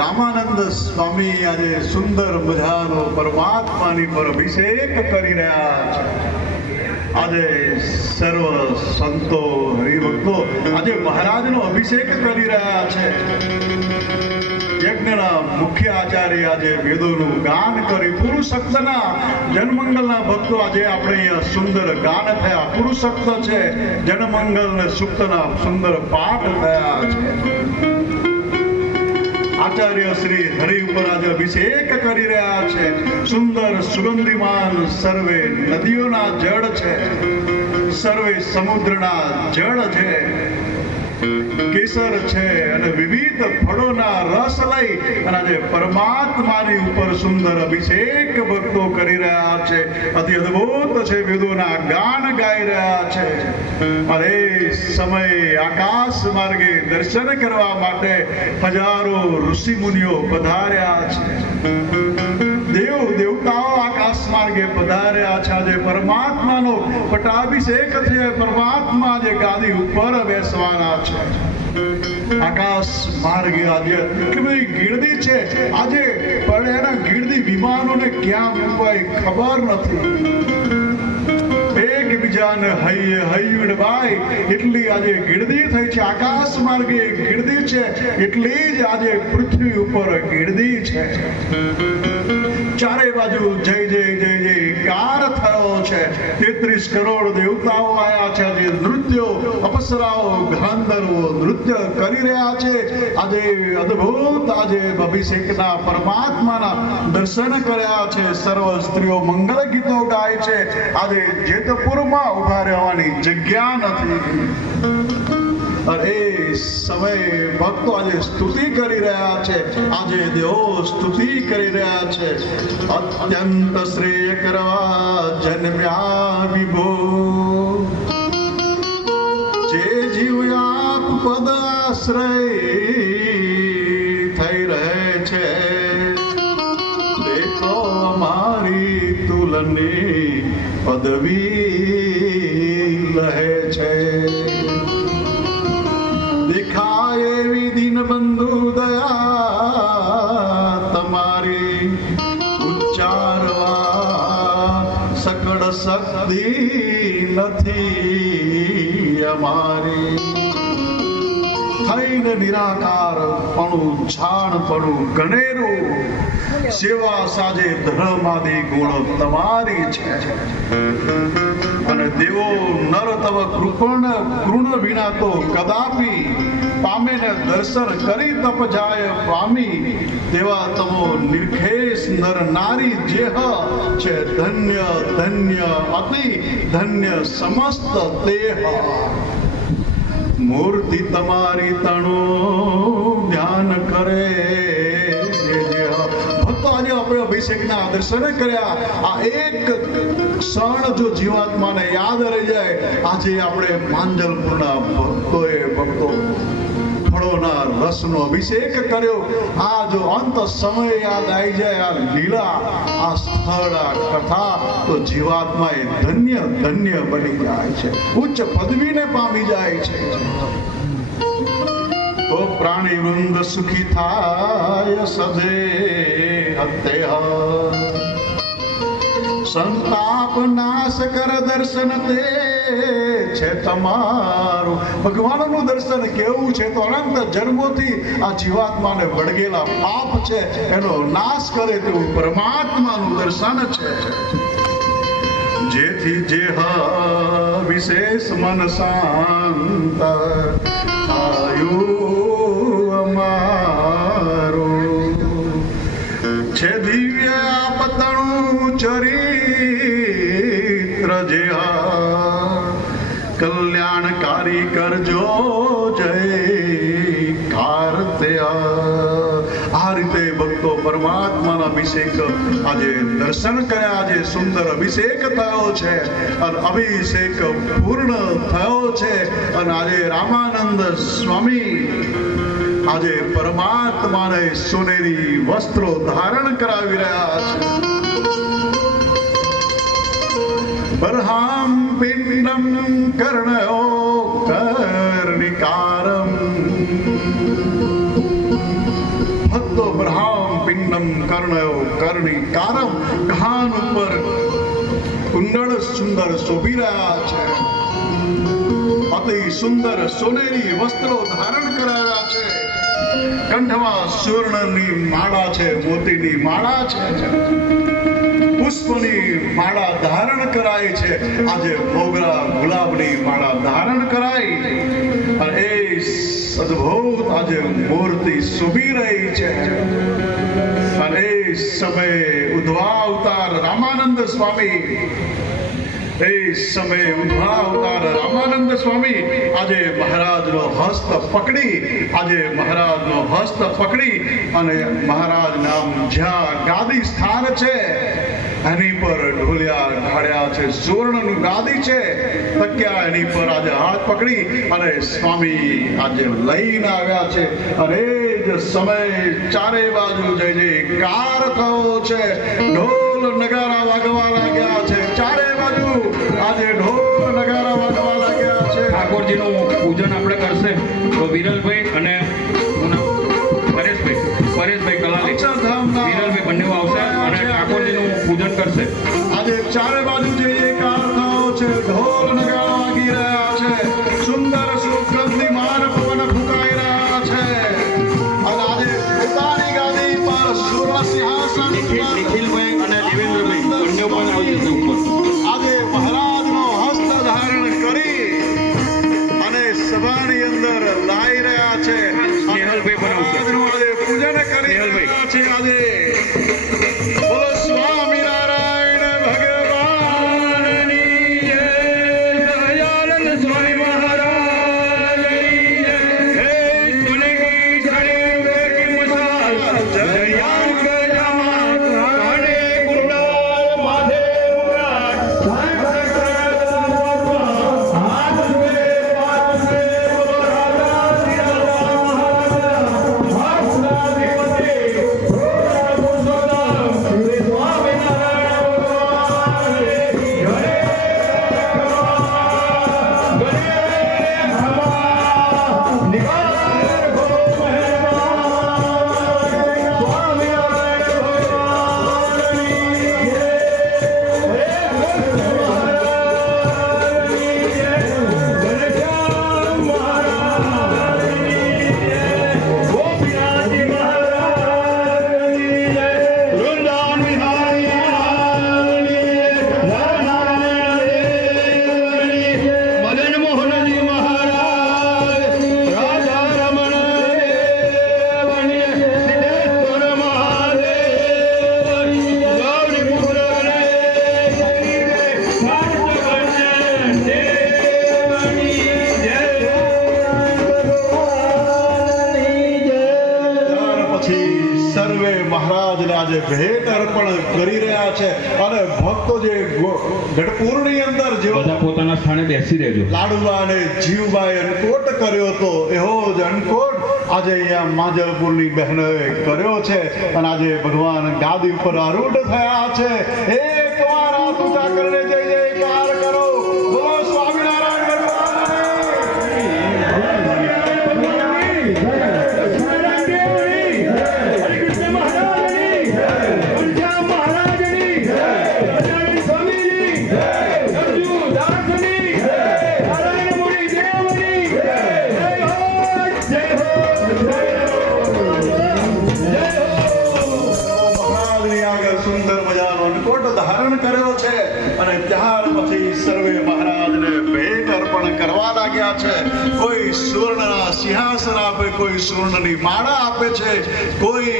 રામાનંદ સ્વામી આજે સુંદર મજાનો પરમાત્માની પર અભિષેક કરી રહ્યા છે। આજે સર્વ સંતો હરિભક્તો આજે મહારાજનો અભિષેક કરી રહ્યા છે। યજ્ઞના મુખ્ય આચાર્ય આજે વેદોનું ગાન કરી પુરુષોક્તના જનમંગલના ભક્તો આજે આપણે અહીંયા સુંદર ગાન થયા। પુરુષોક્ત છે જનમંગલ ને સૂક્તના સુંદર પાઠ થયા છે। આચાર્ય શ્રી હરિ ઉપર આજે અભિષેક કરી રહ્યા છે। સુંદર સુગંધિમાન સર્વે નદીઓના જળ છે, સર્વે સમુદ્રના જળ છે, કેસર છે અને વિવિધ ફળોના રસ લઈ અને આજે પરમાત્માની ઉપર સુંદર અભિષેક ભક્તો કરી રહ્યા છે। અતિ અદ્ભુત છે, વેદોના ગાન ગાઈ રહ્યા છે। અરે સમય આકાશ માર્ગે દર્શન કરવા માટે હજારો ઋષિ મુનિઓ પધાર્યા છે। દેવ દેવતાઓ આકાશ માર્ગે પધાર્યા છે। આજે પરમાત્માનો પટાભિષેક છે। પરમાત્મા જે ગાદી ઉપર બેસવાના છે। આકાશ માર્ગે આજે એટલી બધી ગીર્દી છે, આજે પણ એના ગીર્દી વિમાનોને ક્યાં મૂકવાય ખબર નથી। એકબીજાને હૈયે હૈયું બાય એટલી આજે ગીર્દી થઈ છે। આકાશ માર્ગે ગીર્દી છે, એટલી જ આજે પૃથ્વી ઉપર ગીર્દી છે। ચારે બાજુ જય જય જય જયકાર થયો છે। 33 કરોડ દેવતાઓ આવ્યા છે। આજે નૃત્યો, અપ્સરાઓ, ગાંધર્વો નૃત્ય કરી રહ્યા છે। આજે અદ્ભુત આજે અભિષેકના પરમાત્માના દર્શન કર્યા છે। સર્વ સ્ત્રીઓ મંગળ ગીતો ગાય છે। આજે જેતપુરમાં ઉભા રહેવાની જગ્યા નથી। અરે સમય ભક્તો આજે સ્તુતિ કરી રહ્યા છે। આજે દેવો સ્તુતિ કરી રહ્યા છે। અત્યંત શ્રેય કરવા જન્મ્યા વિભો, જે જીવ આપ પદ આશ્રય થઈ રહે છે, દેખો અમારી તુલની પદવી લહે છે। દેખાય એવી દિનબંધ નથી અમારી. થઈને નિરાકાર પણું જાણ પણું ગણેરું, સેવા સાજે ધર્માદિ ગુણ તમારી છે. અને દેવો નર તવ કૃણ વિના તો કદાપી પામે ને દર્શન કરી તપ જાય પામી. દેવા તમો નિર્ખેશ નર નારી જેહ છે ધન્ય ધન્ય અતિ ધન્ય સમસ્ત દેહ. મૂર્તિ તમારી તણું ધ્યાન કરે. ભક્તો આજે આપણે અભિષેકના દર્શન કર્યા. આ એક ક્ષણ જો જીવાત્માને યાદ રહી જાય, આજે આપણે માંજલપુરના ભક્તો ફળોના રસનો અભિષેક કર્યો. આ જો અંત સમય યાદ આવી જાય, આ લીલા, આ સ્થળ, આ કથા, તો જીવાત્મા એ ધન્ય ધન્ય બની જાય છે, ઉચ્ચ પદવીને પામી જાય છે. તો પ્રાણી વૃંદ સુખી થાય સદે હત્ય. સંતાપ નાશ કર દર્શન તે છે તમારું. ભગવાનનું દર્શન કેવું છે? તો અનંત જન્મોથી આ જીવાત્માને વળગેલા પાપ છે એનો નાશ કરે તેવું પરમાત્માનું દર્શન છે. જેથી જેહ વિશેષ મન શાંત આયુ અમારું. છે દિવ્ય આપતણું ચરિત્ર જેહા, કલ્યાણકારી કરજો જય કાર્ત્યા. આ રીતે ભક્તો પરમાત્માના અભિષેક આજે દર્શન કર્યા. આજે સુંદર અભિષેક થયો છે અને અભિષેક પૂર્ણ થયો છે. અને આજે રામાનંદ સ્વામી આજે પરમાત્માને સોનેરી વસ્ત્રો ધારણ કરાવી રહ્યા છે. બરહામ પિંડમ કર્ણયો કર્ણિકારમ. ભક્તો બરહામ પિંડમ કર્ણયો કર્ણિકારમ, કાન ઉપર કુંડળ સુંદર શોભી રહ્યા છે. અતિ સુંદર સોનેરી વસ્ત્રો ધારણ કરાવ્યા છે. કંઠમાં સુવર્ણની માળા છે, મોતીની માળા છે, પુષ્પની માળા ધારણ કરાઈ છે. આજે મોગરા ગુલાબની માળા ધારણ કરાઈ અને એ અદ્ભુત આજે મૂર્તિ શોભી રહી છે. અને એ સમયે ઉદ્ધવા અવતાર રામાનંદ સ્વામી, એ સમયે ઉદ્ધવા અવતાર રામાનંદ સ્વામી આજે મહારાજનો હસ્ત પકડી, આજે મહારાજનો હસ્ત પકડી અને મહારાજ નામ જ્યાં ગાદી સ્થાન છે એની પર ઢોલિયા ઢાળ્યા છે, સુવર્ણનું ગાદી છે, તક્યા એની પર આજે હાથ પકડી અને સ્વામી આજે લઈને આવ્યા છે. અને એ જ સમયે ચારે બાજુ જય જયકાર થયો છે. ઢોલ નગારા વાગવા લાગ્યા છે. ચારે બાજુ આજે ઢોલ નગારા વાગવા લાગ્યા છે. ઠાકોરજીનું પૂજન આપણે કરશે તો વિરલભાઈ અને પરેશભાઈ કલાલી, વિરલભાઈ બંને આવશે અને ઠાકોરજીનું પૂજન કરશે. આજે ચારે બાજુ જે કાર થયો છે, ઢોલ નગારા વાગી રહ્યા છે, સુંદર સુગંધીમાન પવન ફૂંકાઈ રહ્યા છે. અને આજે પોતાની ગાદી પર સુવર્ણ સિંહાસન નિખિલભાઈ અને દેવેન્દ્રભાઈ બંને પણ આવી જશે ઉપર. આજે મહારાજનો હસ્ત ધારણ કરી અને સભાની અંદર લાવી રહ્યા છે. સ્નેહલભાઈ પણ આવશે. આજે પૂજન કરી રહ્યા છે. આજે બોલો સ્વામિનારાયણ ભગવાનની જય. દયાનંદ સ્વામી મહારાજ આજે ભેટ અર્પણ કરી રહ્યા છે અને ભક્તો જે ગઢપુરની અંદર જેવો બધા પોતાના સ્થાને બેસી રહેજો. લાડુબા અને જીવબાએ અનકોટ કર્યો હતો એવો જ અનકોટ આજે અહીંયા માંજલપુરની બહેનોએ કર્યો છે અને આજે ભગવાન ગાદી ઉપર આરૂઢ થયા છે. એકવાર હાથ ઊંચા કરીને જય જયકાર કરો. બોલો સ્વામિનારાયણ સુંદર મજાનો અનકોટ ધારણ કર્યો છે અને ત્યાર પછી સર્વે મહારાજને ભેટ અર્પણ કરવા લાગ્યા છે. કોઈ સુવર્ણના સિંહાસન આપે, કોઈ સુવર્ણની માળા આપે છે, કોઈ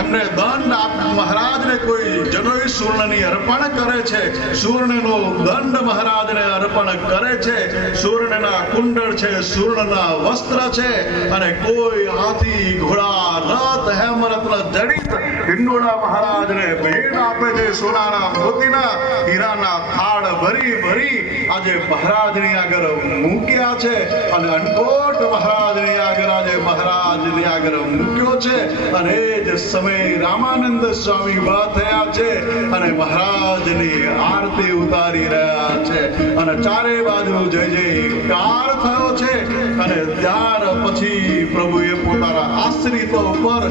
એમને દંડ મહારાજને કોઈ જનોઈ સુવર્ણની અર્પણ કરે છે, સુવર્ણનો દંડ મહારાજને અર્પણ કરે છે, સુવર્ણના કુંડળ છે, સુવર્ણના વસ્ત્ર છે અને કોઈ હાથી ઘોડા રથ હેમરત્ન જડિત હિંડોળા મહારાજને ભેટ આપે છે. સોનાના મોતીના હીરાના થાળ ભરી ભરી આજે મહારાજની આગળ મૂક્યા છે અને અનકોટ મહારાજની આગળ આજે મહારાજની આગળ મૂક્યો છે. અને એ જ સમયે રામાનંદ સ્વામી ઉભા થયા છે અને મહારાજની આરતી ઉતારી રહ્યા છે અને ચારે બાજુ જય જયકાર થયો છે. અને ત્યાર પછી પ્રભુએ પોતાના આશ્રિતો પર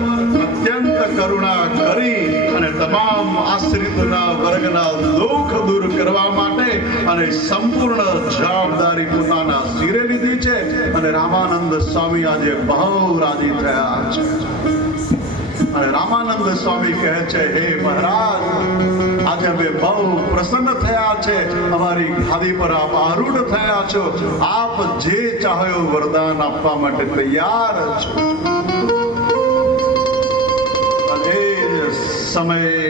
અત્યંત કરુણા કરી અને તમામ આશ્રિતના વર્ગના દુઃખ દૂર કરવા માટે અને સંપૂર્ણ જવાબદારી પોતાના શિરે લીધી છે અને રામાનંદ સ્વામી આજે બહુ રાજી થયા છે. અને રામાનંદ સ્વામી કહે છે, હે મહારાજ, આજે અમે બહુ પ્રસન્ન થયા છે. અમારી ગાદી પર આપ આરૂઢ થયા છો. આપ જે ચાહ્યો વરદાન આપવા માટે તૈયાર છો. અને એ સમયે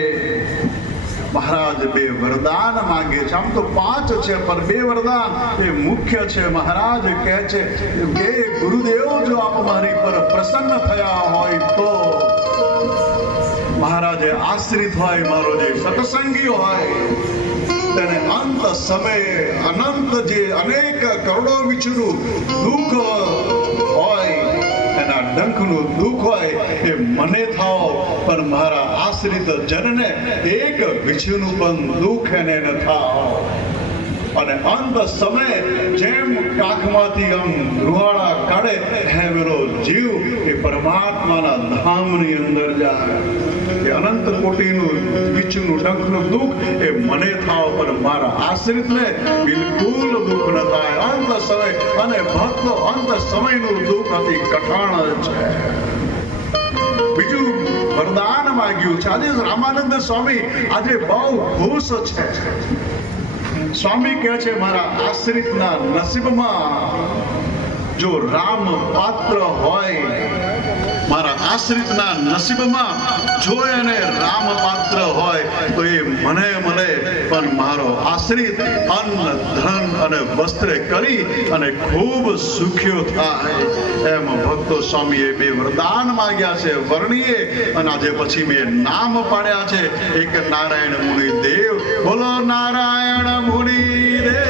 મહારાજ બે વરદાન માંગે છે. આમ તો 5 છે પણ 2 વરદાન એ મુખ્ય છે. મહારાજ કહે છે કે ગુરુદેવ, જો આપ મારી પર પ્રસન્ન થયા હોય તો મહારાજે આશ્રિત હોય, મારો જે સત્સંગી હોય, તેને અંત સમયે અનંત જે અનેક કરોડો વિચનું દુઃખ હોય, એના ડંખનું દુઃખ હોય એ મને થાવ, પણ મારા આશ્રિત જનને એક વિછનું પણ દુઃખ એને ન થાવ. અને અંત સમયે જેમ કાખમાંથી આમ રૂહાળા કાઢે એમ એનો જીવ એ પરમાત્માના ધામની અંદર જાય. એ અનંત કોટીનું વિચનું ડંખનું દુઃખ એ મને થાવ, પણ મારા આશ્રિતને બિલકુલ દુઃખ ન થાય. અંત સમય અને ભક્તો અંત સમયનું દુઃખ અતિ કઠણ છે. બીજું વરદાન માંગ્યું છે. આજે રામાનંદ સ્વામી આજે બહુ ખુશ છે. સ્વામી કહે છે, મારા આશ્રિતના નસીબમાં જો રામ પાત્ર હોય, મારા આશ્રિતના નસીબમાં જો એને રામ પાત્ર હોય તો એ મને મળે, પણ મારો આશ્રિત અન્ન ધન અને વસ્ત્રે કરી અને ખૂબ સુખ્યો થાય. એમ ભક્તો સ્વામીએ 2 વરદાન માંગ્યા છે. વર્ણીએ અને આજે પછી 2 નામ પાડ્યા છે. એક નારાયણ મુનિ દેવ. બોલો નારાયણ મુનિ દેવ.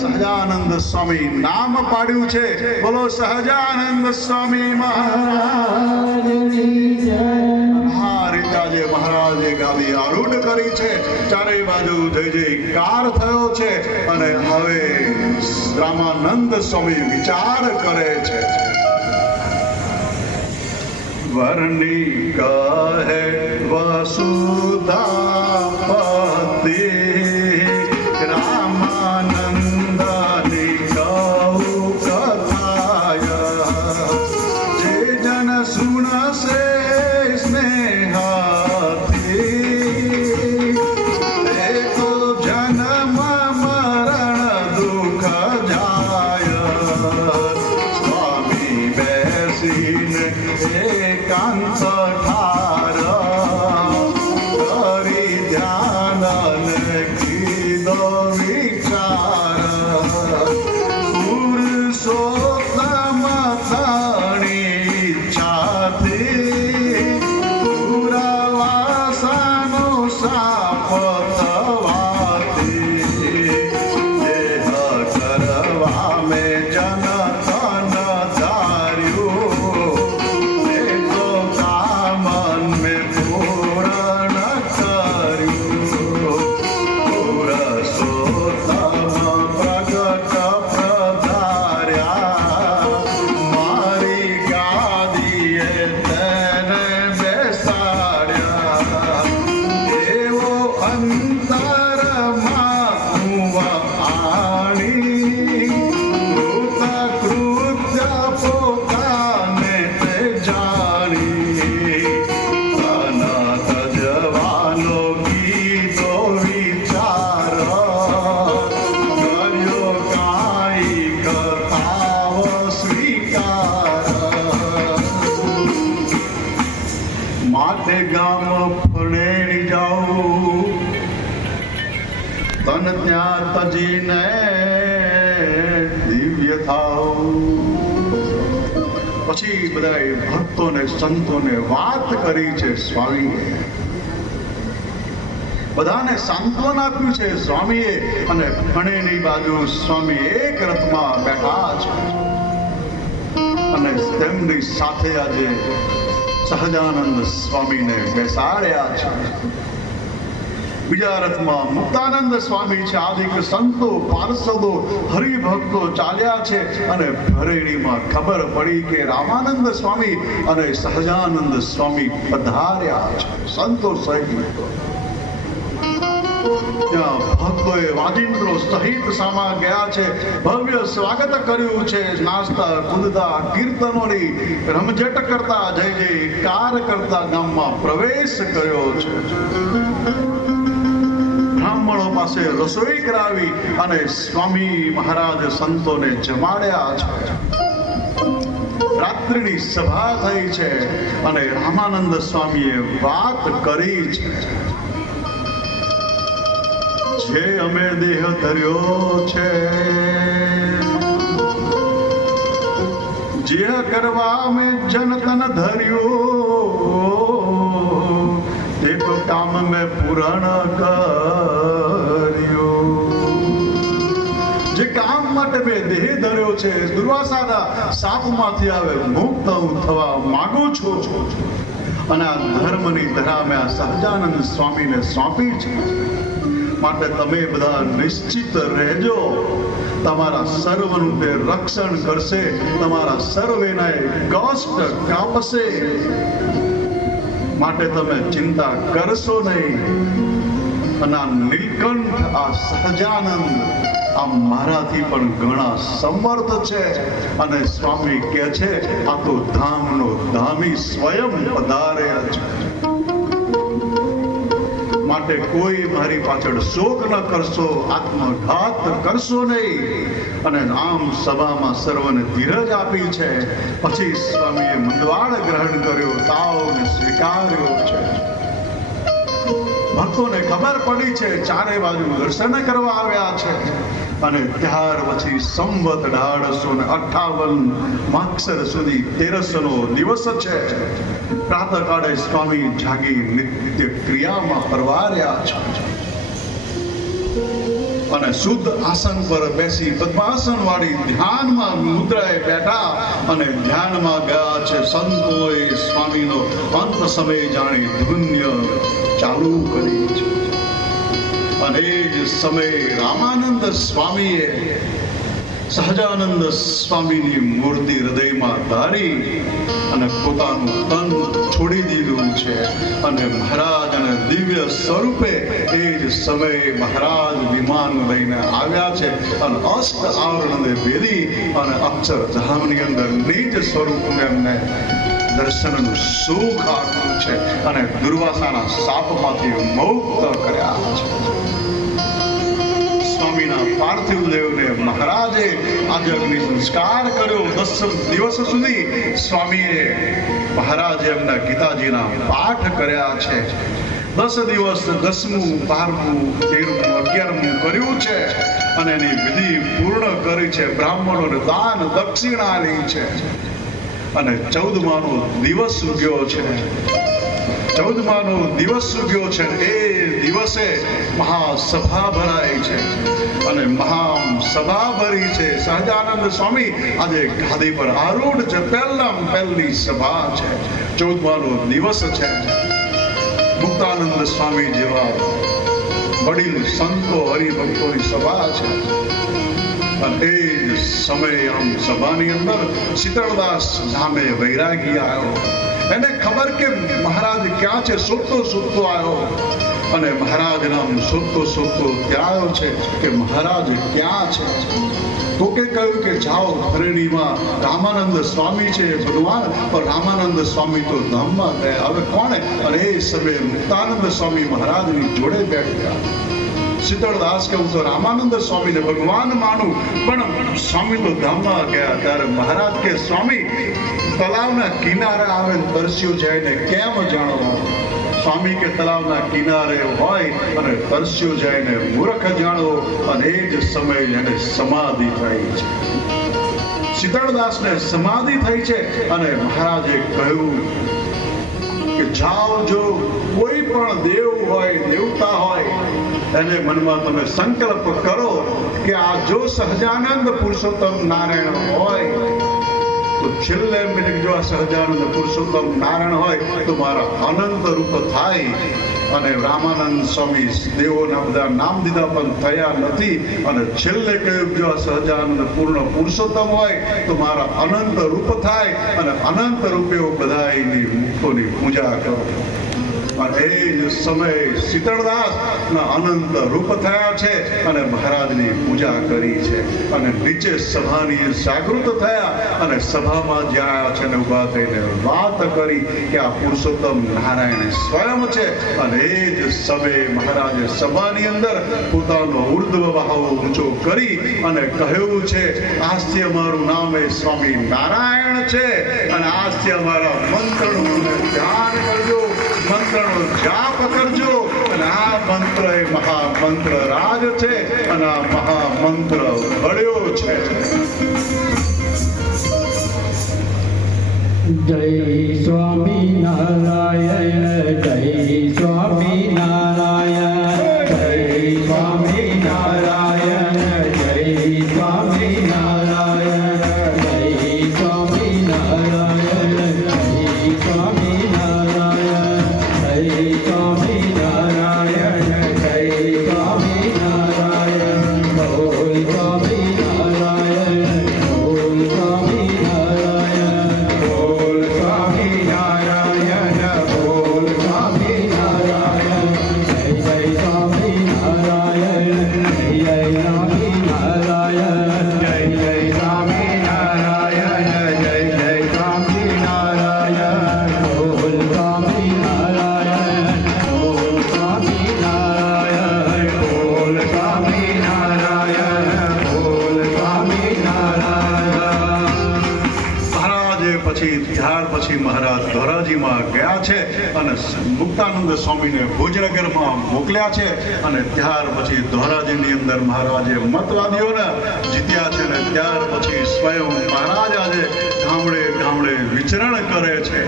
સહજાનંદ સ્વામી નામ પાડ્યું છે. બોલો સહજાનંદ સ્વામી મહારાજ. મહારાજે ગાદી આરૂઢ કરી છે. ચારે બાજુ જય જયકાર થયો છે અને હવે રામાનંદ સ્વામી વિચાર કરે છે. વર્ણિ કહે વસુધાપતિ રામાનંદની કહું કથાય, જે જન સુનશે સ્નેહાથી, તે તો જન્મ મરણ દુઃખ જાય. સ્વામી બેસીને એકાંત ઠાર કરી ત્યાં તજીને દિવ્ય થાવ. પછી બધા ભક્તોને સંતોને વાત કરી છે સ્વામીએ, બધાને સાંત્વન આપ્યું છે સ્વામીએ. અને ઘણીની બાજુ સ્વામી એક રથમાં બેઠા છે અને તેમની સાથે આજે સહજાનંદ સ્વામીને બેસાડ્યા છે. બીજા રથમાં મુક્તાનંદ સ્વામી છે, આદિક સંતો પાર્ષદો હરિભક્તો ચાલ્યા છે. અને ભરેડીમાં ખબર પડી કે રામાનંદ સ્વામી અને સહજાનંદ સ્વામી પધાર્યા છે સંતો સહિત. ત્યાં ભક્તોએ વાજિંત્રો સહિત સામા ગયા છે, ભવ્ય સ્વાગત કર્યું છે. નાચતા કૂદતા કીર્તનોની રમઝટ કરતા જય જયકાર કરતા ગામમાં પ્રવેશ કર્યો છે. બ્રાહ્મણો પાસે રસોઈ કરાવી અને સ્વામી મહારાજ સંતોને જમાડ્યા છે. રાત્રિની સભા થઈ છે અને રામાનંદ સ્વામીએ વાત કરી છે. જે અમે દેહ ધર્યો છે, જે કરવા મેં જનતન ધર્યો, તે તો કામ મેં પૂરણ કર્યો. જે કામ માટે મેં દેહ ધર્યો છે, દુર્વાસાના શાપમાંથી હવે મુક્ત હું થવા માંગુ છું. અને આ ધર્મની ધરા મેં આ સહજાનંદ સ્વામીને સોંપી છે. માટે તમે બધા નિશ્ચિત રહેજો, તમારા સર્વનું તે રક્ષણ કરશે, તમારા સર્વેને કષ્ટ કાપશે. માટે તમે ચિંતા કરશો નહીં. અને આ નીલકંઠ, આ સહજાનંદ આ મારાથી પણ ઘણા સમર્થ છે. અને સ્વામી કહે છે આ તો ધામનો ધામી સ્વયં પધાર્યા છે. માટે કોઈ મારી પાછળ શોક ન કરશો, આત્મઘાત કરશો નહીં. અને આમ સભામાં સર્વને ધીરજ આપી છે. પછી સ્વામીએ મંદવાડ ગ્રહણ કર્યો, તાવને સ્વીકાર્યો છે. ભક્તોને ખબર પડી છે, ચારે બાજુ દર્શન કરવા આવ્યા છે. અને ત્યાર પછી સંવત 1858 માગસર સુધી 1300નો દિવસ છે. પ્રાતઃકાળે સ્વામી જાગી નિત્ય ક્રિયામાં પરવાર્યા છે. અને શુદ્ધ આસન પર બેસી પદ્માસન વાળી ધ્યાનમાં મુદ્રાએ બેઠા અને ધ્યાનમાં ગયા છે. સંતોએ સ્વામીનો અંત સમય જાણી ધુન્ય ચાલુ કરી છે. અને એ જ સમયે રામાનંદ સ્વામીએ સહજાનંદ સ્વામીની મૂર્તિ હૃદયમાં ધારી અને પોતાનું તન છોડી દીધું છે. અને મહારાજ અને દિવ્ય સ્વરૂપે એ જ સમયે મહારાજ વિમાન લઈને આવ્યા છે. અને અષ્ટ આવરણને ભેદી અને અક્ષરધામની અંદર નિજ સ્વરૂપને એમને દર્શનનું સુખ આપ્યું છે અને દુર્વાસાના શાપમાંથી મુક્ત કર્યા છે. સ્વામીના પાર્થિવ દેવને મહારાજે આજે અગ્નિ સંસ્કાર કર્યો. 10 દિવસ સુધી સ્વામીએ મહારાજે એમના ગીતાજીના પાઠ કર્યા છે. 10 દિવસ 10મું 12મું 13મું 11મું કર્યું છે અને એની વિધિ પૂર્ણ કરી છે. બ્રાહ્મણોને દાન દક્ષિણા આપી છે. અને 14માનો દિવસ ઉગ્યો છે. 14માનો દિવસ ઉગ્યો છે. એ દિવસે મહાસભા ભરાઈ છે અને મહાસભા ભરી છે. સહજાનંદ સ્વામી આજે ગાદી પર આરૂઢ છે. પહેલી સભા છે. 14માનો દિવસ છે. મુક્તાનંદ સ્વામી જેવા વડીલ સંતો હરિભક્તોની સભા છે. અને એ જ સમયે આમ સભાની અંદર શીતળદાસ નામે વૈરાગી આવ્યો. એને ખબર કે મહારાજ ક્યાં છે. શોધતો આવ્યો અને મહારાજ નામ શોધતો ત્યાં આવ્યો છે કે મહારાજ ક્યાં છે. તો કે કહ્યું કે જાઓ ધરણીમાં રામાનંદ સ્વામી છે ભગવાન. પણ રામાનંદ સ્વામી તો ધામમાં ગયા. હવે કોણે? અને એ સમયે મુક્તાનંદ સ્વામી મહારાજની જોડે બેઠા. શીતળદાસ કે હું તો રામાનંદ સ્વામીને ભગવાન માનું, પણ સ્વામી તો ધામમાં ગયા. ત્યારે મહારાજ કે સ્વામી તલાવના કિનારે આવે તરસ્યું જાય ને કેમ જાણો? સ્વામી કે તળાવના કિનારે હોય અને તરસ્યો જાય ને મૂર્ખ જાણો, અને એ જ સમયે એને સમાધિ થઈ છે. શીતળદાસને સમાધિ થઈ છે અને મહારાજે કહ્યું કે જાઓ, જો કોઈ પણ દેવ હોય, દેવતા હોય, એને મનમાં તમે સંકલ્પ કરો કે આ જો સહજાનંદ પુરુષોત્તમ નારાયણ હોય તો છેલ્લે મિનિટ જો આ સહજાનંદ પુરુષોત્તમ નારાયણ હોય તો મારા અનંત રૂપ થાય. અને રામાનંદ સ્વામી દેવોના બધા નામ દીધા પણ થયા નથી, અને છેલ્લે કહ્યું જો આ સહજાનંદ પૂર્ણ પુરુષોત્તમ હોય તો મારા અનંત રૂપ થાય, અને અનંત રૂપે બધાની મુખોની પૂજા કરો. અને એ જ સમયે શીતળદાસના અનંત રૂપ થયા છે અને મહારાજની પૂજા કરી છે. અને નીચે સભાની જાગૃત થયા અને સભામાં જ્યાં છે ને ઉભા થઈને વાત કરી કે આ પુરુષોત્તમ નારાયણ સ્વયં છે. અને એ જ સમયે મહારાજે સભાની અંદર પોતાનો ઉર્ધ્વ બાહુ ઊંચો કરી અને કહ્યું છે, આસ્ય મારું નામ એ સ્વામી નારાયણ છે, અને આસ્ય મારા મંત્રનું ધ્યાન કરજો, મંત્રનો જાપ કરજો, અને આ મંત્ર એ મહામંત્ર રાજ છે, અને આ મહામંત્ર ભળ્યો છે. જય સ્વામી નારાયણ, જય સ્વામી નારાયણ, જય સ્વામી નારાયણ, જય સ્વામી નારાયણ, જય સ્વામી નારાયણ, જય સ્વામી નારાયણ, જય સ્વામી નારાયણ, જય સ્વામી નારાયણ, બોલ સ્વામી નારાયણ, બોલ સ્વામી નારાયણ, બોલ સ્વામી નારાયણ, બોલ સ્વામી નારાયણ, જય જય સ્વામી નારાયણ, જય જય સ્વામી નારાયણ, જય જય સ્વામી નારાયણ, જય જય સ્વામી નારાયણ, બોલ સ્વામી નારાયણ, બોલ સ્વામી નારાયણ, બોલ સ્વામી નારાયણ, બોલ સ્વામી નારાયણ. મહારાજે પછી ત્યાર પછી મહારાજ ધોરાજીમાં ગયા છે અને મુક્તાનંદ સ્વામીને ભુજનગરમાં મોકલ્યા છે. અને ત્યાર પછી ધોરાજીની અંદર મહારાજે મતવાદીઓને જીત્યા છે. અને ત્યાર પછી સ્વયં મહારાજ આજે ગામડે ગામડે વિચરણ કરે છે.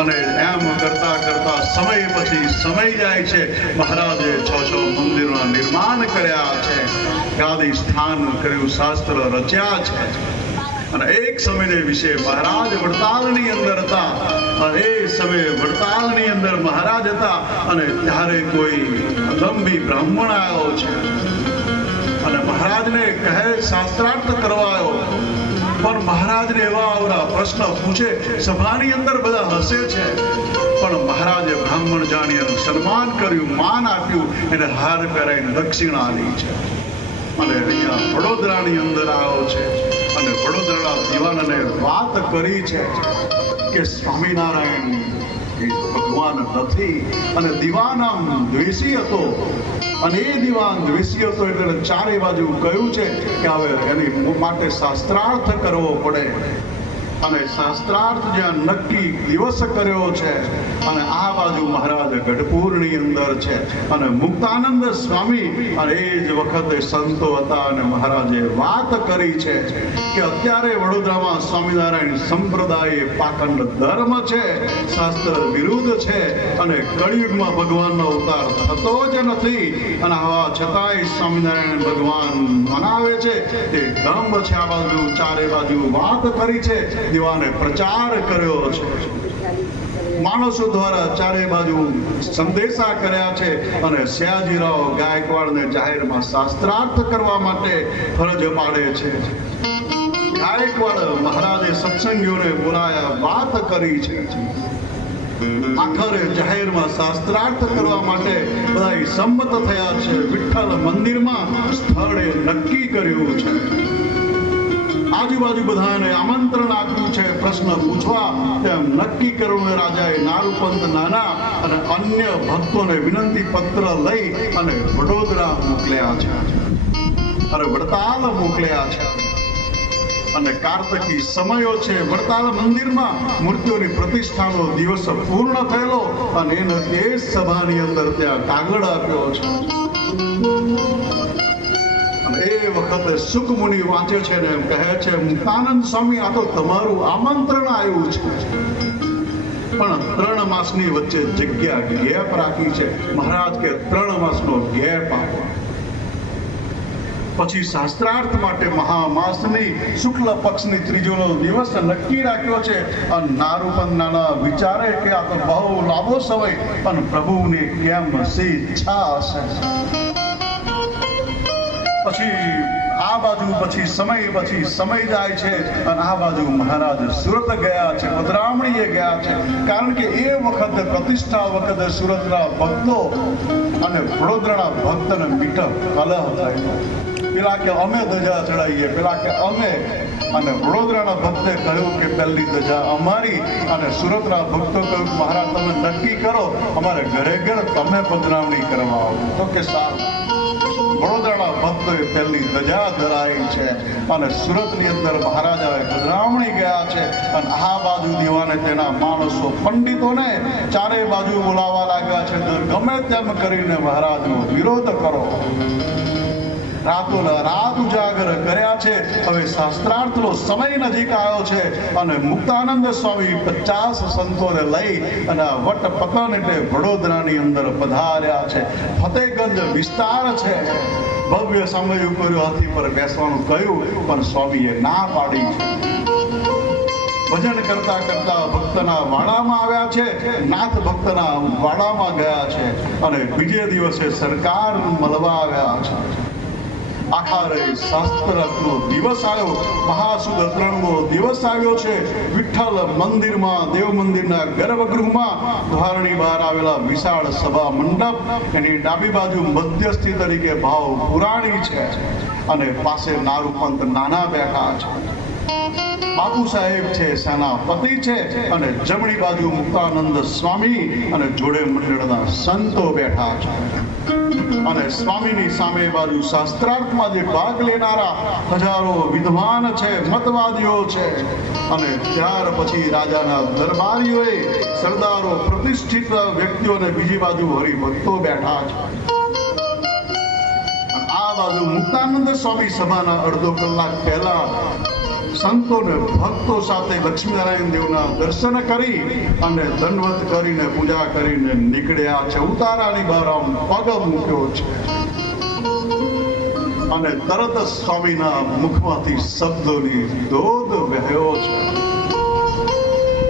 અને એમ કરતા કરતા સમય પછી સમય જાય છે. મહારાજે 6 મંદિરોના નિર્માણ કર્યા છે, ગાદી સ્થાન કર્યું, શાસ્ત્ર રચ્યા છે. અને એક સમયને વિશે મહારાજ વડતાલની અંદર હતા, અને એ સમયે વડતાલની અંદર મહારાજ હતા, અને ત્યારે કોઈ અદંભી બ્રાહ્મણ આવ્યો છે અને મહારાજને કહે શાસ્ત્રાર્થ કરવાયો. પણ મહારાજને એવા અવરા પ્રશ્ન પૂછે, સભાની અંદર બધા હસે છે, પણ મહારાજે બ્રાહ્મણ જાણી એનું સન્માન કર્યું, માન આપ્યું, એને હાર પહેરાઈને દક્ષિણા આલી છે. અને અહીંયા વડોદરાની અંદર આવ્યો છે અને વડોદરા દીવાનને વાત કરી છે કે સ્વામિનારાયણ એ ભગવાન નથી. અને દીવાન આમ દ્વેષી હતો, અને એ દીવાન દ્વેષી હતો એટલે ચારે બાજુ કહ્યું છે કે હવે એની માટે શાસ્ત્રાર્થ કરવો પડે. અને શાસ્ત્રાર્થ જ્યાં નક્કી દિવસ કર્યો છે, અને આ બાજુ મહારાજ ગઢપુરની અંદર છે, અને મુક્તાનંદ સ્વામી અને એ જ વખતે સંતો હતા, અને મહારાજે વાત કરી છે કે અત્યારે વડોદરામાં સ્વામિનારાયણ સંપ્રદાય પાખંડ ધર્મ છે, શાસ્ત્ર વિરુદ્ધ છે, અને કળિયુગમાં ભગવાનનો અવતાર થતો જ નથી, અને આવા છતાંય સ્વામિનારાયણ ભગવાન મનાવે છે તે ધર્મ છે. આ બાજુ ચારે બાજુ વાત કરી છે, દીવાને પ્રચાર કર્યો છે, માણસો દ્વારા ચારે બાજુ સંદેશા કર્યા છે, અને સયાજીરાવ ગાયકવાડને જાહેરમાં શાસ્ત્રાર્થ કરવા માટે ફરજ પાડે છે. ગાયકવાડ મહારાજે સત્સંગીઓને બોલાયા, વાત કરી છે. આખરે જાહેરમાં શાસ્ત્રાર્થ કરવા માટે બધા સંમત થયા છે. વિઠ્ઠલ મંદિરમાં સ્થળે નક્કી કર્યું છે. આજુબાજુ બધાને આમંત્રણ આપ્યું છે પ્રશ્ન પૂછવા, તેમ નક્કી કર્યું. રાજાએ નારુપંત નાના અને અન્ય ભક્તોને વિનંતી પત્ર લઈ અને વડોદરા મોકલ્યા છે, અને વડતાલ મોકલ્યા છે. અને કાર્તકી સમયો છે. વડતાલ મંદિરમાં મૂર્તિઓની પ્રતિષ્ઠાનો દિવસ પૂર્ણ થયેલો અને એને તે સભાની અંદર ત્યાં કાગળ આપ્યો છે. અને એ વખતે સુખ મુનિ વાંચે છે ને એમ કહે છે, મુક્તાનંદ સ્વામી, આ તો તમારું આમંત્રણ આવ્યું છે, પણ 3 માસની વચ્ચે જગ્યા ગેપ રાખી છે. મહારાજ કે 3 માસનો ગેપ આપો. પછી શાસ્ત્રાર્થ માટે મહામાસની શુક્લ પક્ષની 3નો દિવસ નક્કી રાખ્યો છે. અને નારૂપન નાના વિચારે કે આ તો બહુ લાંબો સમય, પણ પ્રભુને કેમ સી ઈચ્છા હશે. પછી આ બાજુ પછી સમય જાય છે અને આ બાજુ મહારાજ સુરત ગયા છે, પધરામણીએ ગયા છે. કારણ કે એ વખતે પ્રતિષ્ઠા વખતે સુરતના ભક્તો અને વડોદરાના ભક્તને મીઠા કલહ થાય. પેલા કે અમે ધજા ચડાવીએ, પેલા કે અમે, અને વડોદરાના ભક્તે કહ્યું કે પહેલી ધજા અમારી, અને સુરતના ભક્તો કહ્યું મહારાજ તમે નક્કી કરો, અમારે ઘરે ઘર તમે પધરામણી કરવા આવો. તો કે સારું. વડોદરાના ભક્તોએ પહેલી ધજા ધરાઈ છે અને સુરતની અંદર મહારાજાએ પધરામણી ગયા છે. અને આ બાજુ દીવાને તેના માણસો પંડિતોને ચારે બાજુ બોલાવવા લાગ્યા છે. ગમે તેમ કરીને મહારાજનો વિરોધ કરો. રાતોના રાત ઉજાગર કર્યા છે. હવે શાસ્ત્રાર્થનો સમય નજીક આવ્યો છે અને મુક્તાનંદ સ્વામી 50 સંતોને લઈ અને આ વટ પતન એટલે વડોદરાની અંદર પધાર્યા છે. ફતેગંજ વિસ્તાર છે. ભવ્ય સમય ઉપર હાથી પર બેસવાનું કહ્યું, પણ સ્વામીએ ના પાડી છે. ભજન કરતા કરતા ભક્તના વાડામાં આવ્યા છે, નાથ ભક્તના વાડામાં ગયા છે અને બીજે દિવસે સરકાર મળવા આવ્યા છે. આખારે શાસ્ત્રાર્થનો દિવસ આવ્યો. મહાસુદ 3નો દિવસ આવ્યો છે. વિઠ્ઠલ મંદિરમાં, દેવ મંદિરના ગર્ભગૃહમાં દ્વારની બહાર આવેલા વિશાળ સભા મંડપ, એની ડાબી બાજુ મધ્યસ્થી તરીકે ભાવ પુરાણી છે અને પાસે નારૂપંત નાના બેઠા છે. બાપુ સાહેબ છે, સેનાપતિ છે, અને જમણી બાજુ મુક્તાનંદ સ્વામી અને જોડે મંડળના સંતો બેઠા છે. અને સ્વામીની સામે બાજુ શાસ્ત્રાર્થમાં જે ભાગ લેનારા હજારો વિદ્વાન છે, મતવાદીઓ છે. અને ત્યાર પછી રાજાના દરબારીઓએ, સરદારો, પ્રતિષ્ઠિત વ્યક્તિઓને બીજી બાજુ હરિભક્તો બેઠા છે. આ બાજુ મુક્તાનંદ સ્વામી સભાના અડધો કલાક પહેલા સંતોને ભક્તો સાથે લક્ષ્મીનારાયણ દેવના દર્શન કરી અને દંડવત કરીને પૂજા કરીને નીકળ્યા છે. ઉતારાની બહાર આમ પગ મૂક્યો છે અને તરત સ્વામીના મુખમાંથી શબ્દોની ધોધ વહેયો છે.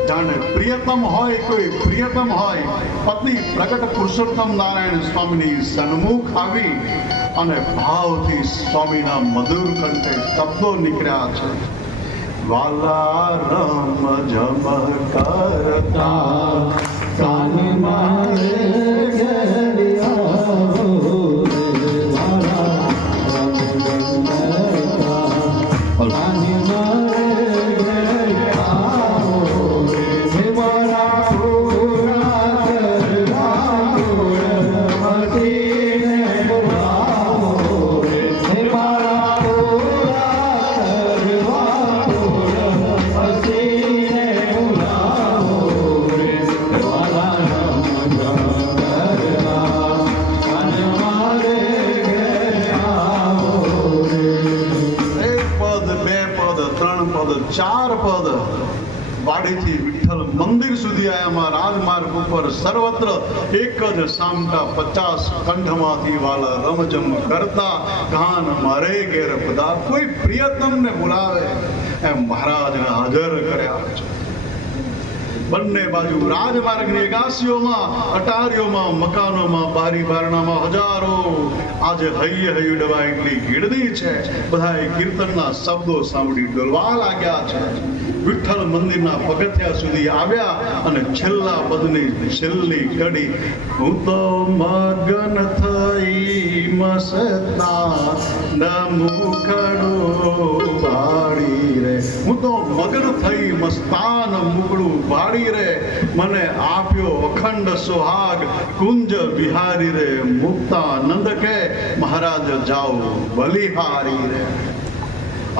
જાણે પ્રિયતમ હોય, કોઈ પ્રિયતમ હોય, પતિ પ્રગટ પુરુષોત્તમ નારાયણ સ્વામીની સન્મુખ આવી અને ભાવથી સ્વામીના મધુર કંઠે શબ્દો નીકળ્યા છે. વાલા રમ જમ કરતા કાન મારે ઘરે આવો રે વાલા રમ જમ કરતા કાન મારે ઘરે આવો રે મારા પૂરા કરવા મસીને બોલાવો રે મારા ચાર પદ વાડીથી વિઠ્ઠલ મંદિર સુધી આયામાં રાજમાર્ગ ઉપર સર્વત્ર એક જ સામટા 50 કંઠમાંથી વાલા રમજમ કરતા ગાન મારે ઘેર પધા. કોઈ પ્રિયતમને બોલાવે એમ મહારાજને હાજર કર્યા છે. બંને બાજુ રાજમાર્ગની અગાસીઓમાં, અટારીઓમાં, મકાનોમાં, બારી બારણામાં હજારો આજે હૈયે હૈયું ડવા એટલી ગીર્દી છે. બધાએ કીર્તનના શબ્દો સાંભળી ડોલવા લાગ્યા છે. વિઠ્ઠલ મંદિરના પગથિયા સુધી આવ્યા અને છેલ્લા પદની છેલ્લી કડી, હું તો મગન થઈ મસતા મુખડો વાળી રે. હું તો મગન થઈ મસ્તાન મુકડું વાળી રે. મને આપ્યો અખંડ સોહાગ કુંજ વિહારી રે. મુક્તાનંદ કે મહારાજ જાઓ બલિહારી રે.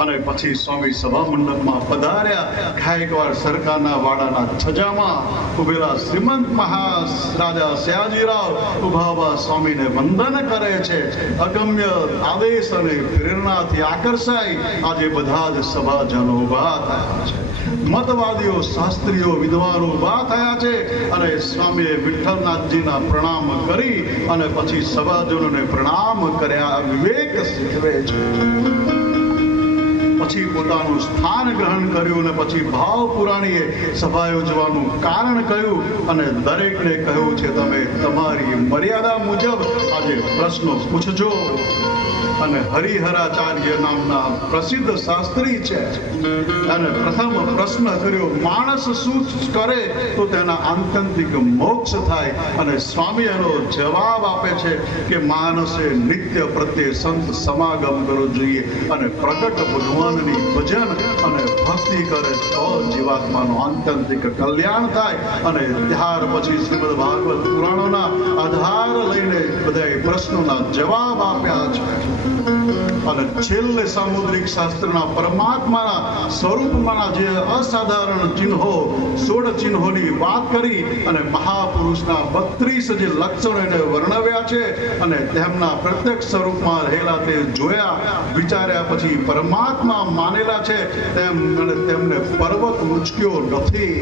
અને પછી સ્વામી સભા મંડપમાં પધાર્યા. ગાયકવાડ સરકારના વાડાના છજામાં ઉભેલા શ્રીમંત મહારાજા સયાજીરાવ ઉભા સ્વામીને વંદન કરે છે. અગમ્ય આદેશ અને પ્રેરણાથી આકર્ષાઈ આજે બધા જ સભાજનો ઉભા થયા છે. મતવાદીઓ, શાસ્ત્રીઓ, વિદ્વાનો ઉભા થયા છે અને સ્વામીએ વિઠ્ઠલનાથજીના પ્રણામ કરી અને પછી સભાજનોને પ્રણામ કર્યા. વિવેક શીખવે છે. પછી પોતાનું સ્થાન ગ્રહણ કર્યું અને પછી ભાવ પુરાણીએ સભા યોજવાનું કારણ કહ્યું અને દરેકને કહ્યું છે તમે તમારી મર્યાદા મુજબ આજે પ્રશ્નો પૂછજો. અને હરિહરાચાર્ય નામના પ્રસિદ્ધ શાસ્ત્રી છે અને પ્રથમ પ્રશ્ન કર્યો, માણસ શું કરે તો તેના આત્યંતિક મોક્ષ થાય? અને સ્વામી એનો જવાબ આપે છે કે માણસે નિત્ય પ્રત્યે સંત સમાગમ કરવો જોઈએ અને પ્રગટ ભગવાનની ભજન અને ભક્તિ કરે તો જીવાત્માનું આત્યંતિક કલ્યાણ થાય. અને ત્યાર પછી શ્રીમદ ભાગવત પુરાણોના આધાર લઈને બધા પ્રશ્નોના જવાબ આપ્યા છે. અને છેલ્લે સામુદ્રિક શાસ્ત્રના પરમાત્માના સ્વરૂપમાંના જે અસાધારણ ચિહ્નો 16 ચિહ્નોની વાત કરી અને મહાપુરુષના 32 જે લક્ષણો એને વર્ણવ્યા છે અને તેમના પ્રત્યક્ષ સ્વરૂપમાં રહેલા તે જોયા, વિચાર્યા પછી પરમાત્મા માનેલા છે તેમને પર્વત ઉચક્યો નથી.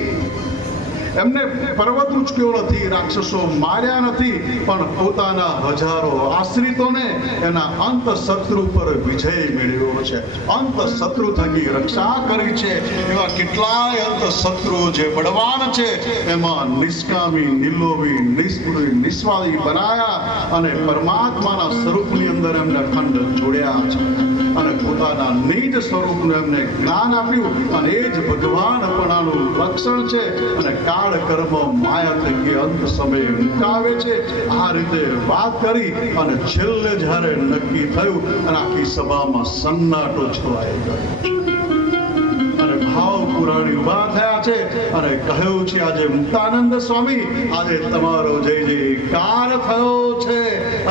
એમને પર્વત ઉચક્યો નથી, રાક્ષસો માર્યા નથી, પણ પોતાના હજારો આશ્રિતોને એના અંત શત્રુ પર વિજય મેળવ્યો છે. અંત શત્રુ થકી રક્ષા કરી છે. એવા કેટલાય અંત શત્રુઓ જે બળવાન છે એમાં નિષ્કામી, નિર્લોભી, નિષ્ફળી, નિસ્વાદી બનાયા અને પરમાત્માના સ્વરૂપની અંદર એમને અખંડ જોડ્યા છે અને પોતાના નિજ સ્વરૂપનું એમને જ્ઞાન આપ્યું. અને એ જ ભગવાનપણાનું લક્ષણ છે અને કાળ કર્મ માયા થકી અંત સમયે મુકાવે છે. આ રીતે વાત કરી અને છેલ્લે જ્યારે નક્કી થયું અને આખી સભામાં સન્નાટો છવાઈ ગયો અને ભાવ પુરાણી ઉભા થયા છે અને કહ્યું છે આજે મુક્તાનંદ સ્વામી આજે તમારો જય જયકાર થયો છે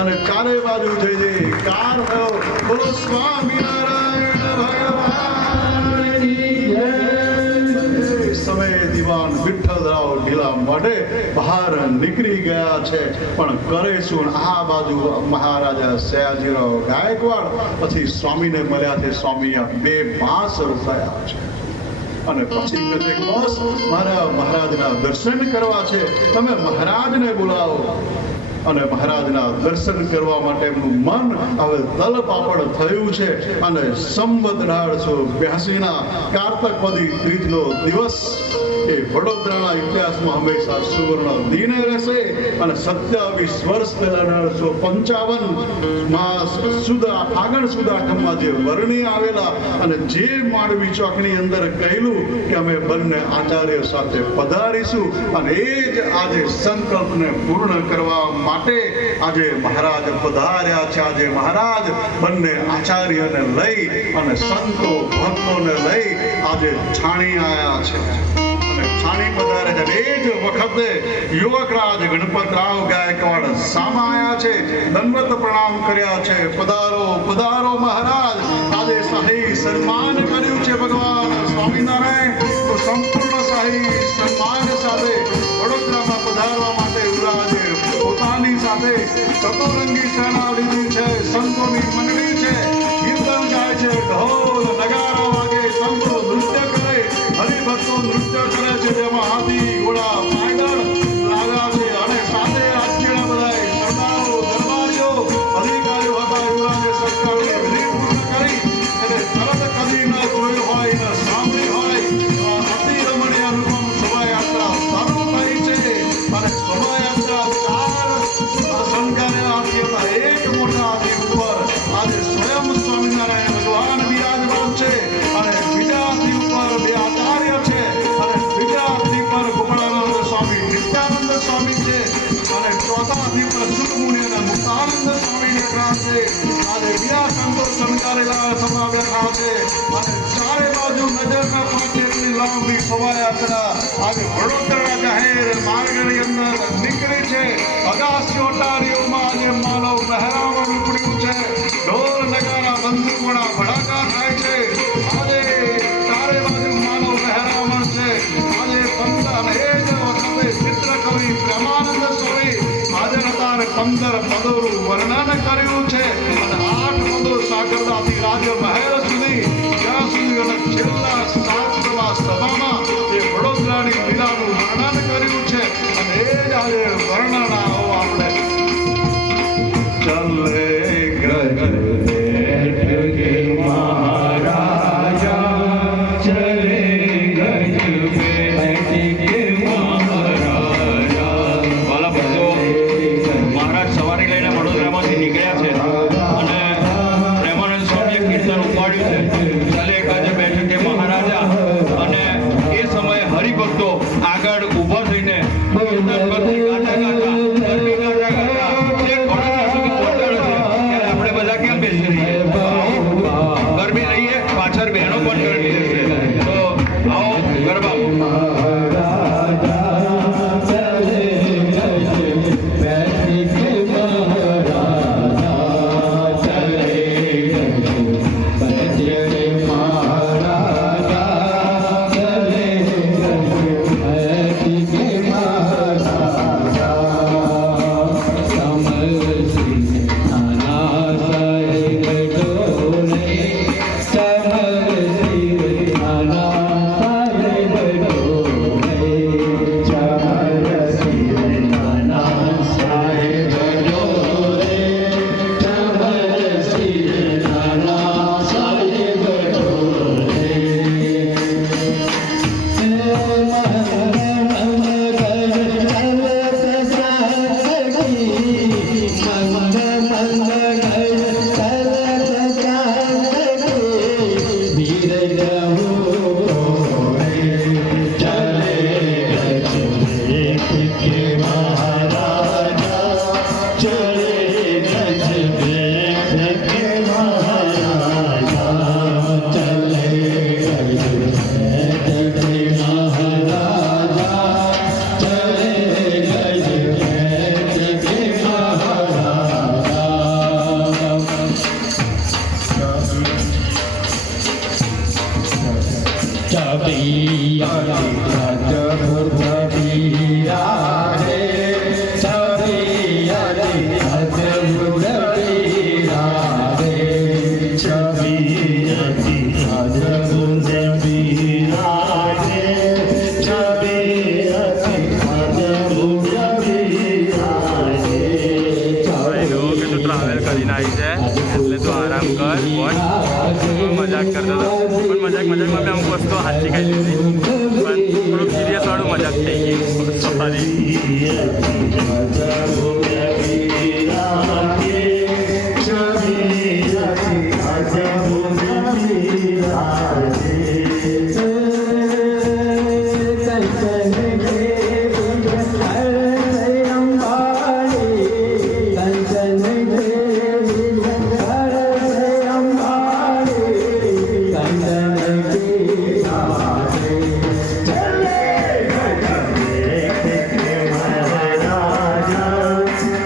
અને ચારે બાજુ જય જયકાર થયો. બોલો સ્વામિનારાયણ ભગવાનની જય. સમયે દિવાન વિઠ્ઠલરાવ ઢીલા માટે બહાર નીકળી ગયા છે, પણ કરે શું? આ બાજુ મહારાજા સયાજીરાવ ગાયકવાડ પછી સ્વામીને મળ્યા છે. સ્વામી આ 2 બાંસ થયા છે અને પછી કહે છે બસ મારા મહારાજના દર્શન કરવા છે, તમે મહારાજને બોલાવો. અને મહારાજના દર્શન કરવા માટે એમનું મન હવે તલપાપડ થયું છે. અને સંવત 1882 કારતક વદી ત્રીજનો દિવસ એ વડોદરાના ઇતિહાસમાં હંમેશા સુવર્ણ દિને રહેશે. અને 27 વર્ષ પહેલા 1855 માસ સુદા ફાગણ સુદા આઠમમાં જે વર્ણી આવેલા અને જે માંડવી ચોકની અંદર કહેલું કે અમે બંને આચાર્ય સાથે પધારીશું અને એ જ આજે સંકલ્પને પૂર્ણ કરવા માટે આજે મહારાજ પધાર્યા છે. આજે મહારાજ બંને આચાર્યને લઈ અને સંતો ભક્તોને લઈ આજે છાણી આવ્યા છે અને છાણી પધારે છે. એ જ વખતે યુવકરાજ ગણપતરાવ ગાયકવાડ સામા આવ્યા છે, દંડવત પ્રણામ કર્યા છે. પધારો પધારો મહારાજ. આજે શાહી સન્માન કર્યું છે ભગવાન સ્વામિનારાયણ. તો સંપૂર્ણ શાહી સન્માન સાથે વડોદરામાં પધારવા માટે યુવરાજે પોતાની સાથે ચતુરંગી સેના લીધી છે. સંતોની મંડળી છે, કીર્તન ગાય છે, ઢોલ નગારા વાગે, સંતો નૃત્ય કરે, હરિભક્તો નૃત્ય કરે છે, જેમાં હાથી ઘોડા પાયદળ લાગ્યા છે અને સાથે રાજ્યના બધા સરદારો દરબારીઓ અધિકારીઓ હતા. યુવરાજે સરકારની વિધિ પૂર્ણ કરી અને તરત કદી ન જોયું હોય ન સાંભળી હોય અતિ રમણીય અનુપમ શોભાયાત્રા શરૂ થઈ છે. અને શોભાયાત્રા 4 શણગારેલા હાથી હતા. એક મોટા હાથી ઉપર આજે સ્વયં સ્વામિનારાયણ ભગવાન બિરાજમાન છે અને બીજા હાથી ઉપર 2 આચાર્ય છે અને બીજા હાથી પર ગોપાળાનંદ સ્વામી, નિત્યાનંદ સ્વામી છે અને ચોથા હાથી પર સુખમુનિ અને મુક્તાનંદ સ્વામી બેઠા છે. આજે બીજા સંતો શણગારેલા સભા બેઠા છે અને ચારે બાજુ નજર ન પહોંચે એટલી લાંબી શોભાયાત્રા આજે વડોદરા જાહેર માર્ગની અંદર નીકળી છે. અગાસી ઓટારીઓમાં આજે માનવ મહેરામણ ઉપડ્યું છે. ઢોલ નગારા બંદૂકોના ભડાકા થાય છે. 15 પદોનું વર્ણન કર્યું છે અને 8 પદો સાકરદાથી રાજ્ય મહેલ સુધી ત્યાં સુધી અને છેલ્લા 7મા સભામાં એ વડોદરાની લીલાનું વર્ણન કર્યું છે અને એ જ આજે વર્ણનાઓ આપણે ચલે ગજ વાલા ભક્તો, મહારાજ સવારી લઈને વડોદરામાંથી નીકળ્યા છે અને પ્રેમાનંદ સ્વામીએ કીર્તન ઉપાડ્યું છે, ચલે ગજ બેઠકે મહારાજા. અને એ સમયે હરિભક્તો આગળ ઊભા થઈને કીર્તન કરતી ગાતા ગાતા, ગરબી ગાતા ગાતા છેક વડોદરા સુધી પહોંચાડે છે. ત્યારે આપણે બધા કેમ બેસી રહીએ? ગરબી લઈએ, પાછળ બહેનો પણ ગરબી લેશે. તો આવો ગરબા. ટ્રાવેલ કરીને આવી છે એટલે તું આરામ કર. મજાક કરતો હતો પણ મજાકમાં મેં અમુક વસ્તુ હાથથી ખાઈ લીધી પણ થોડુંક સિરિયસ વાળું મજાક થઈ ગયું.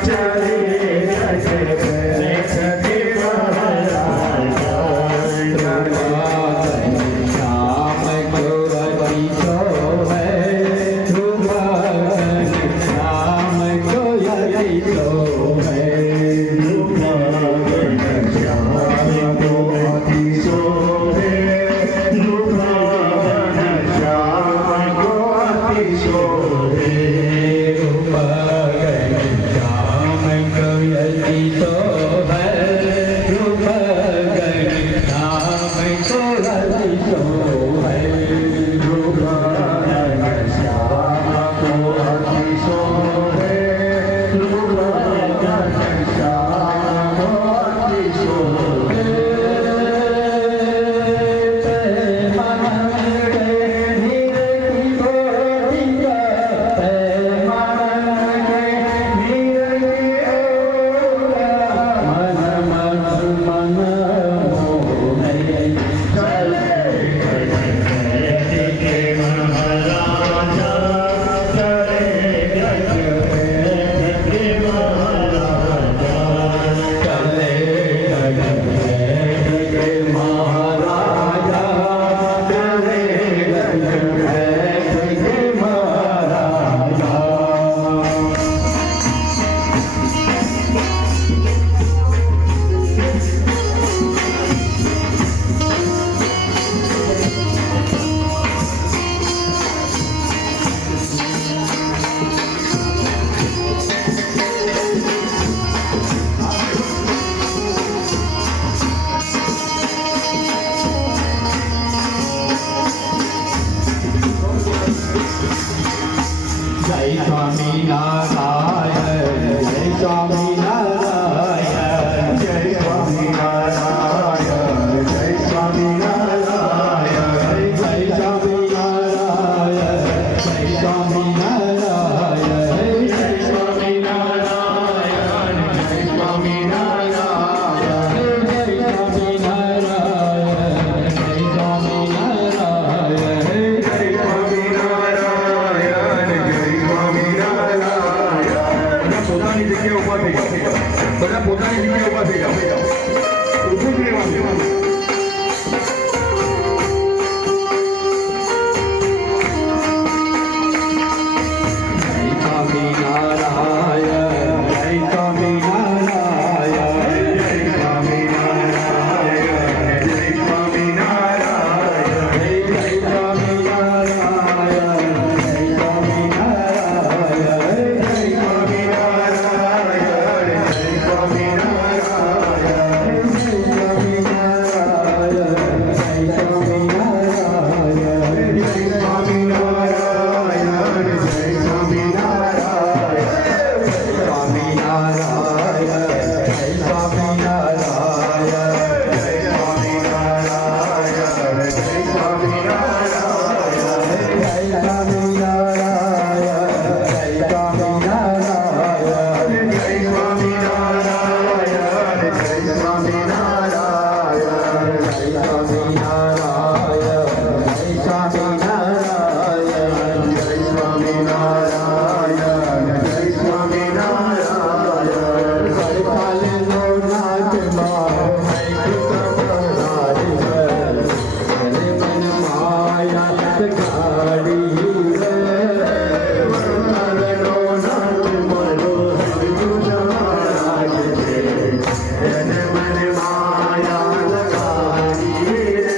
Jai માયા લગાડી રે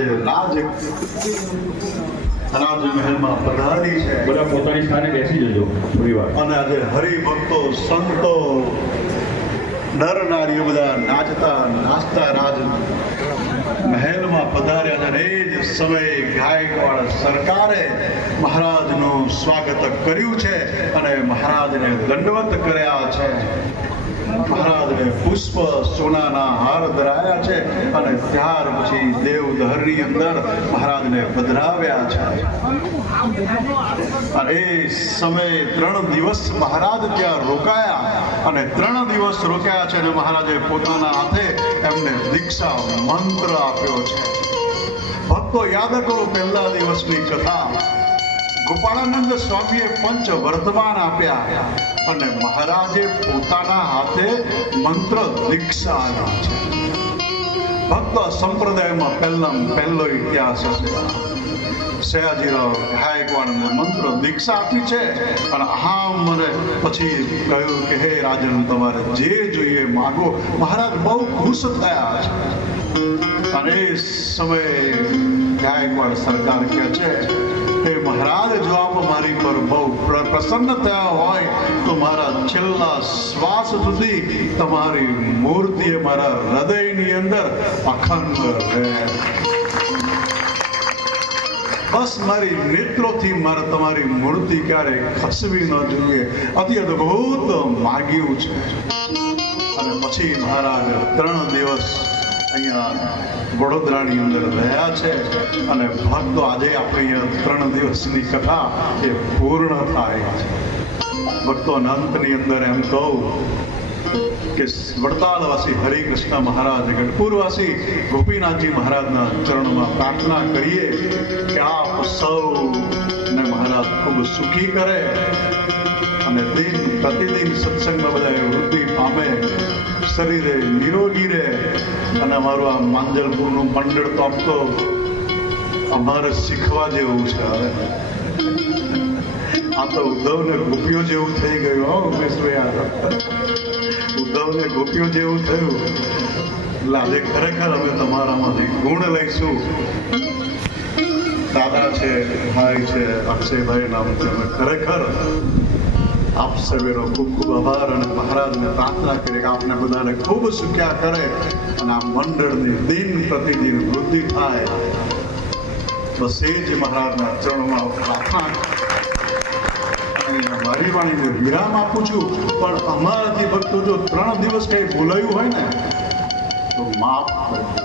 આજે રાજમહેલમાં પધારી છે બધા પોતાની સ્થાને બેસી જજો થોડી વાર. અને આજે હરિભક્તો સંતો નર નારીઓ બધા નાચતા રાજ મહેલમાં પધાર્યા અને એ જ સમયે ગાયકવાડ સરકારે મહારાજનું સ્વાગત કર્યું છે અને મહારાજને દંડવત કર્યા છે. મહારાજને પુષ્પ સોનાના હાર ધરાયા છે અને ત્યાર પછી દેવદહરની અંદર મહારાજને પધરાવ્યા છે. અને એ સમયે 3 દિવસ મહારાજ ત્યાં રોકાયા અને 3 દિવસ રોકાયા છે અને મહારાજે પોતાના હાથે એમને દીક્ષા મંત્ર આપ્યો છે. ભક્તો યાદ કરો પહેલા દિવસની કથા. ગોપાળાનંદ સ્વામીએ પંચ વર્તમાન આપ્યા અને મહારાજે પોતાના હાથે મંત્ર દીક્ષા આપ્યા છે. ભક્તો સંપ્રદાયમાં પહેલો ઇતિહાસ હશે. સયાજીરાવ ગાયકવાડને મંત્ર દીક્ષા આપી છે અને મને પછી કહ્યું કે હે રાજન તમારે જે જોઈએ માગો. મહારાજ બહુ ખુશ થયા છે અને એ સમયે ગાયકવાડ સરકાર કહે છે કે મહારાજ જો આપ મારી પર બહુ પ્રસન્ન થયા હોય તો મારા છેલ્લા શ્વાસ સુધી તમારી મૂર્તિ મારા હૃદયની અંદર અખંડ રહે. બસ મારી નેત્રોથી મારે તમારી મૂર્તિ ક્યારે ખસવી ન જોઈએ. અતિ અદ્ભુત માગ્યું છે. અને પછી મહારાજ 3 દિવસ અહીંયા વડોદરાની અંદર રહ્યા છે અને ભક્તો આજે આપણે અહીંયા 3 દિવસની કથા એ પૂર્ણ થાય છે. ભક્તો અંતની અંદર એમ કહું કે વડતાલવાસી હરિકૃષ્ણ મહારાજ, ગઢપુરવાસી ગોપીનાથજી મહારાજના ચરણોમાં પ્રાર્થના કરીએ કે આપ સૌને મહારાજ ખૂબ સુખી કરે અને પ્રતિદિન સત્સંગમાં બધા વૃદ્ધિ પામે, શરીરે નિરોગી રહે. અને અમારું આ માંજલપુરનું મંડળ તો આમ તો અમારે શીખવા જેવું છે. હવે આ તો ઉદ્ધવને ગોપીઓ જેવું થઈ ગયું. હો ઉમેશભાઈ, ઉદ્ધવને ગોપીઓ જેવું થયું. એટલે આજે ખરેખર અમે તમારામાંથી ગુણ લઈશું. દાદા છે, ભાઈ છે, અક્ષયભાઈ નામ છે. અમે ખરેખર આપ સર્વેનો ખૂબ ખૂબ આભાર અને મહારાજને પ્રાર્થના કરીએ કે આપને બધાને ખૂબ સુખ્યા કરે અને આ મંડળની દિન પ્રતિદિન વૃદ્ધિ થાય. બસ એ જ મહારાજના ચરણોમાં પ્રાર્થના મારી વાણીને વિરામ આપું છું. પણ અમારાથી ભક્તો જો 3 દિવસ કઈ બોલાયું હોય ને તો માફ કરજો.